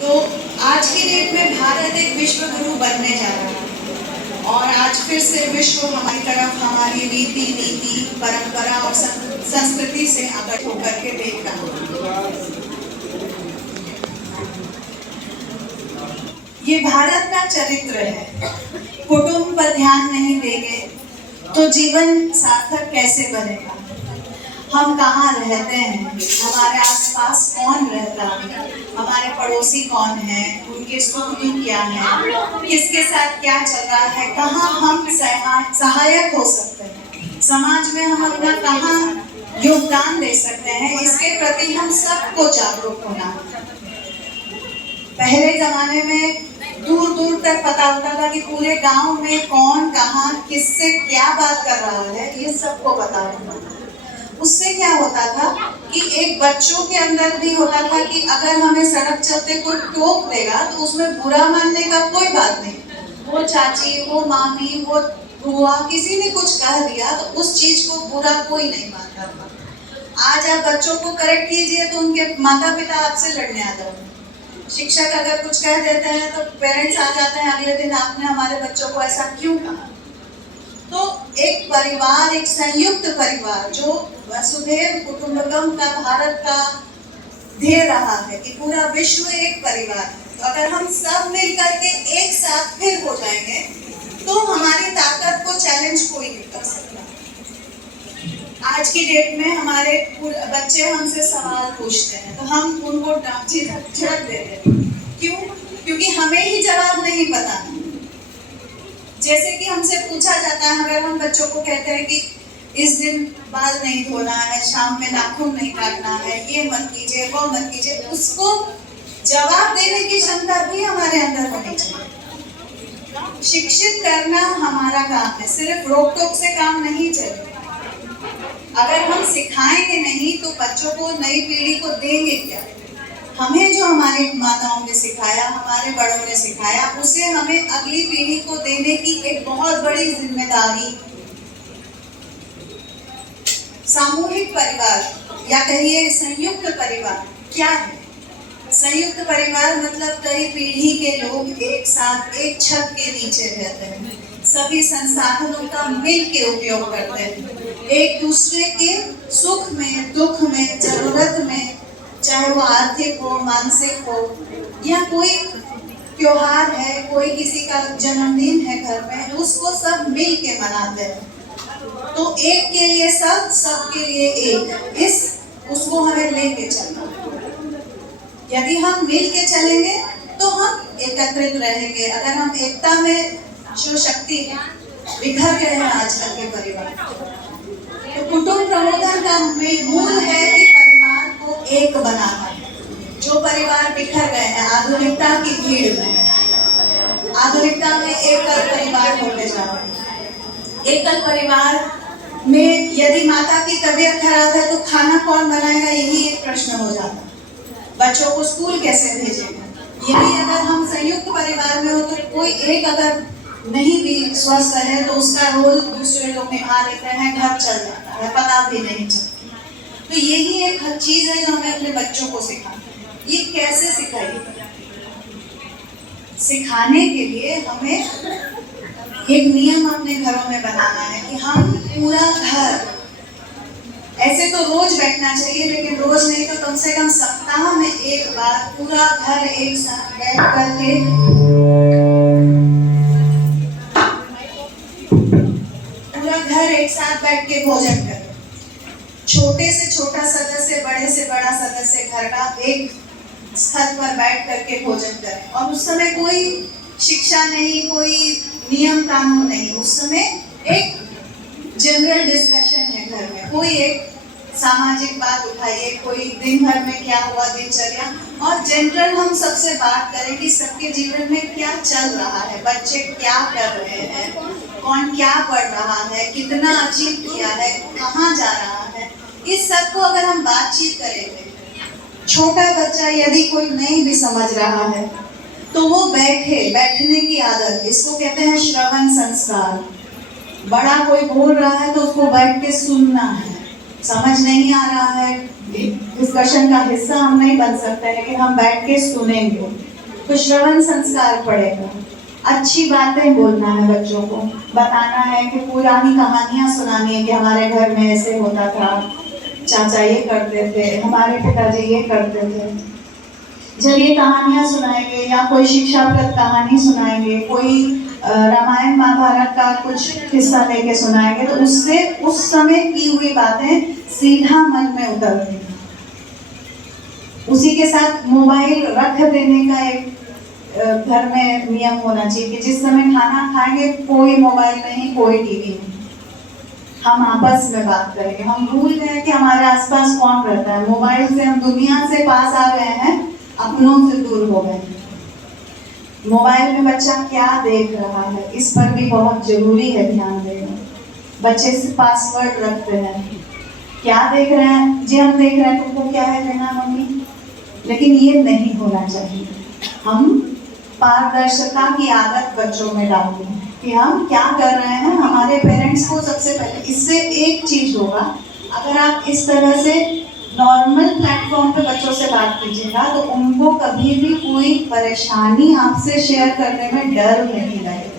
तो आज की डेट में भारत एक विश्व गुरु बनने जा रहा है और आज फिर से विश्व हमारी तरफ हमारी रीति नीति परंपरा और संस्कृति से आकर्षित होकर के देख रहा है। ये भारत का चरित्र है। कुटुंब पर ध्यान नहीं देंगे तो जीवन सार्थक कैसे बनेगा। हम कहाँ रहते हैं, हमारे आसपास कौन रहता है, हमारे पड़ोसी कौन है, उनके सुख दुख क्या है, किसके साथ क्या चल रहा है, कहाँ हम सहायक हो सकते हैं, समाज में हम अपना कहाँ योगदान दे सकते हैं, इसके प्रति हम सबको जागरूक होना। पहले जमाने में दूर दूर तक पता होता था कि पूरे गांव में कौन कहाँ किससे क्या बात कर रहा है, ये सबको पता होता था। उससे क्या होता था कि एक बच्चों के अंदर भी होता था कि अगर हमें सड़क चलते कोई टोक देगा तो उसमें बुरा मानने का कोई बात नहीं। वो चाची, वो मामी, वो बुआ, किसी ने कुछ कह दिया तो उस चीज को बुरा कोई नहीं मानता था। आज आप बच्चों को करेक्ट कीजिए तो उनके माता पिता आपसे लड़ने आ जाते। शिक्षक अगर कुछ कह देते हैं तो पेरेंट्स आ जाते हैं अगले दिन, आपने हमारे बच्चों को ऐसा क्यों कहा। तो एक परिवार, एक संयुक्त परिवार जो वसुधैव कुटुंबकम का भारत का ध्येय रहा है कि पूरा विश्व एक परिवार है। तो अगर हम सब मिलकर के एक साथ फिर हो जाएंगे तो हमारी ताकत को चैलेंज कोई नहीं कर सकता। आज की डेट में हमारे बच्चे हमसे सवाल पूछते हैं तो हम उनको झिड़क देते हैं। क्यों? क्योंकि हमें ही जवाब नहीं पता। जैसे कि हमसे पूछा जाता है, अगर हम बच्चों को कहते हैं कि इस दिन बाल नहीं धोना है, शाम में नाखून नहीं काटना है, ये मत कीजिए, वो मत कीजिए, उसको जवाब देने की क्षमता भी हमारे अंदर होनी चाहिए। शिक्षित करना हमारा काम है, सिर्फ रोक टोक से काम नहीं चलेगा। अगर हम सिखाएंगे नहीं तो बच्चों को, नई पीढ़ी को देंगे क्या। हमें जो हमारी माताओं ने सिखाया, हमारे बड़ों ने सिखाया, उसे हमें अगली पीढ़ी को देने की एक बहुत बड़ी जिम्मेदारी। सामूहिक परिवार या कहिए संयुक्त परिवार क्या है। संयुक्त परिवार मतलब कई पीढ़ी के लोग एक साथ एक छत के नीचे रहते हैं, सभी संसाधनों का मिल के उपयोग करते हैं, एक दूसरे के सुख में, दुख में, जरूरत में, चाहे वो आर्थिक हो, मानसिक हो, या कोई त्योहार है, कोई किसी का जन्मदिन है घर में, उसको सब मिल के मनाते हैं। तो एक के लिए सब, सब के लिए एक, उसको हमें लेके चलना। यदि हम मिल के चलेंगे तो हम एकत्रित रहेंगे। अगर हम एकता में जो शक्ति है, बिखर गए हैं आजकल के परिवार, तो कुटुंब प्रबोधन का मूल है कि परिवार को एक बनाना है। जो परिवार बिखर गए हैं आधुनिकता की भीड़ में, आधुनिकता में एकल परिवार होते जा रहे हैं। एकल परिवार में यदि माता की तबीयत खराब है तो खाना कौन बनाएगा, यही एक प्रश्न हो जाता है। बच्चों को स्कूल कैसे भेजेंगे। यदि अगर हम संयुक्त परिवार में हो तो कोई एक अगर नहीं भी स्वस्थ है तो उसका रोल दूसरे लोग निभा लेते हैं, घर चल जाता है, पता भी नहीं चलता। तो यही एक चीज है जो हमें अपने बच्चों को सिखाना है। ये कैसे सिखाइए? सिखाने के लिए हमें एक नियम अपने घरों में बनाना है कि हम पूरा घर, ऐसे तो रोज बैठना चाहिए लेकिन रोज नहीं तो कम से कम सप्ताह में एक बार पूरा घर एक साथ बैठ करके एक साथ बैठ के भोजन करें। छोटे से छोटा सदस्य, बड़े से बड़ा सदस्य घर का एक स्थल पर बैठ करके भोजन करें। और उस समय कोई शिक्षा नहीं, कोई नियम कानून नहीं, उस समय एक जनरल डिस्कशन है घर में। कोई एक सामाजिक बात उठाइए, कोई दिन भर में क्या हुआ, दिनचर्या, और जनरल हम सबसे बात करें कि सबके जीवन में क्या चल रहा है, बच्चे क्या कर रहे हैं, कौन क्या पढ़ रहा है, कितना अचीव किया है, कहाँ जा रहा है। इस सब को अगर हम बातचीत करेंगे, छोटा बच्चा यदि कोई नहीं भी समझ रहा है तो वो बैठने की आदत, इसको कहते हैं श्रवण संस्कार। बड़ा कोई बोल रहा है तो उसको बैठ के सुनना है। समझ नहीं आ रहा है, डिस्कशन का हिस्सा हम नहीं बन सकते, लेकिन हम बैठ के सुनेंगे। तो श्रवण संस्कार पड़ेगा, अच्छी बातें बोलना है बच्चों को, बताना है कि पुरानी कहानियां सुनानी है कि हमारे घर में ऐसे होता था, चाचा ये करते थे, हमारे पिताजी ये करते थे। जब ये कहानियां सुनाएंगे या कोई शिक्षाप्रद कहानी सुनाएंगे, कोई रामायण महाभारत का कुछ हिस्सा लेके सुनाएंगे, तो उससे उस समय की हुई बातें सीधा मन में उतरती हैं। उसी के साथ मोबाइल रख देने का एक घर में नियम होना चाहिए कि जिस समय खाना खाएंगे कोई मोबाइल नहीं, कोई टीवी नहीं, हम आपस में बात करेंगे। हम भूल गए कि हमारे आसपास कौन रहता है, मोबाइल से हम दुनिया से पास आ रहे हैं, अपनों से दूर हो गए। मोबाइल में बच्चा क्या देख रहा है, इस पर भी बहुत जरूरी है ध्यान देना। बच्चे से पासवर्ड रखते हैं, क्या देख रहे हैं जी, हम देख रहे हैं, तुमको क्या है लेना मम्मी, लेकिन ये नहीं होना चाहिए। हम पारदर्शिता की आदत बच्चों में डालते हैं कि हम क्या कर रहे हैं, हमारे पेरेंट्स को सबसे पहले। इससे एक चीज होगा, अगर आप इस तरह से नॉर्मल प्लेटफॉर्म पे बच्चों से बात कीजिएगा तो उनको कभी भी कोई परेशानी आपसे शेयर करने में डर नहीं लगेगा।